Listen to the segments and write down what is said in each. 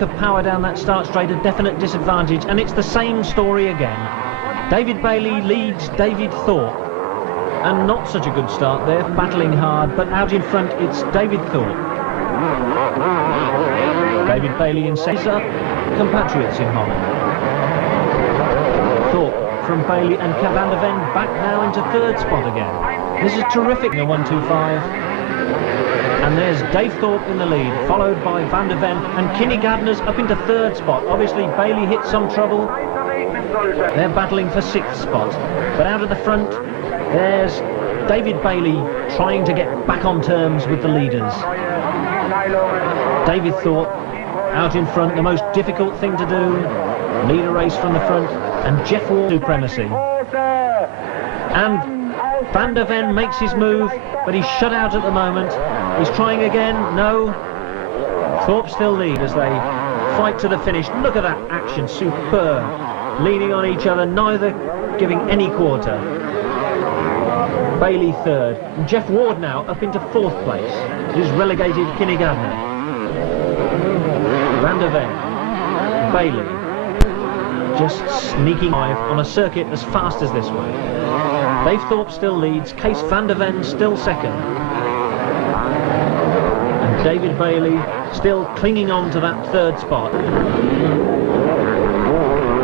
lack of power down that start straight a definite disadvantage, and it's the same story again. David Bailey leads David Thorpe, and not such a good start there, battling hard, but out in front it's David Thorpe. David Bailey in second, compatriots in Holland. Thorpe from Bailey and Van der Ven back now into third spot again. This is terrific, a 1-2-5. And there's Dave Thorpe in the lead, followed by Van der Ven, and Kinney Gardner's up into third spot. Obviously Bailey hit some trouble. They're battling for sixth spot. But out of the front, there's David Bailey trying to get back on terms with the leaders. David Thorpe out in front, the most difficult thing to do. Lead a race from the front, and Jeff Ward supremacy. And Van der Ven makes his move, but he's shut out at the moment. He's trying again, no. Thorpe still lead as they fight to the finish. Look at that action, superb. Leaning on each other, neither giving any quarter. Bailey third, and Jeff Ward now up into fourth place. He's relegated Kinney Gardner. Van der Ven, Bailey, just sneaking by on a circuit as fast as this one. Dave Thorpe still leads, Case Van der Ven still second. And David Bailey still clinging on to that third spot.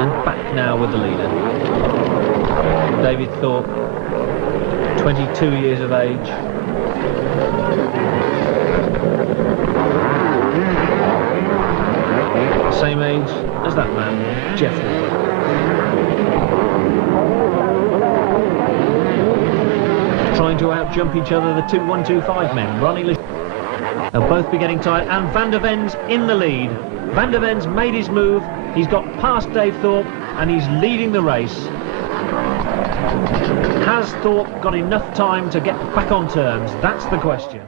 And back now with the leader. David Thorpe, 22 years of age. Same age as that man, Jeff Ward. Trying to out-jump each other, the two 1-2-5 men. They'll both be getting tired, and Van der Ven's in the lead. Van der Ven's made his move, he's got past Dave Thorpe, and he's leading the race. Has Thorpe got enough time to get back on terms? That's the question.